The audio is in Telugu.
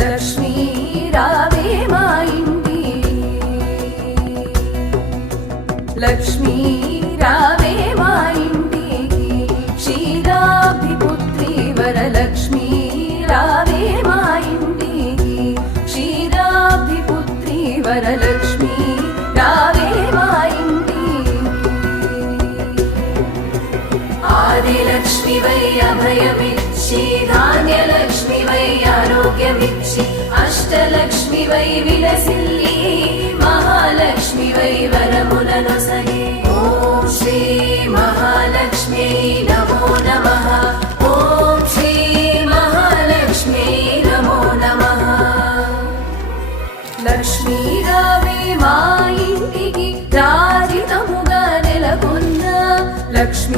లక్ష్మీ రావే మా ఇంటికి లక్ష్మీ రావే మా ఇంటికి క్షీరాభిపుత్రి వరలక్ష్మీ రావే మా ఇంటికి క్షీరాభిపుత్రి వరలక్ష్మీ రావే మా ఇంటికి ఆదిలక్ష్మి వై అభయమిచ్చి ధాన్యలక్ష్మి వై ఆరోగ్యమిచ్చి అష్టలక్ష్మి వై విలసిల్లి మహాలక్ష్మి వై వరములను సగే ఓం శ్రీ మహాలక్ష్మి నమో నమః ఓం శ్రీ మహాలక్ష్మి నమో నమః లక్ష్మీ రావే మా ఇంటికి రాజితముగా నెలకొన్న లక్ష్మీ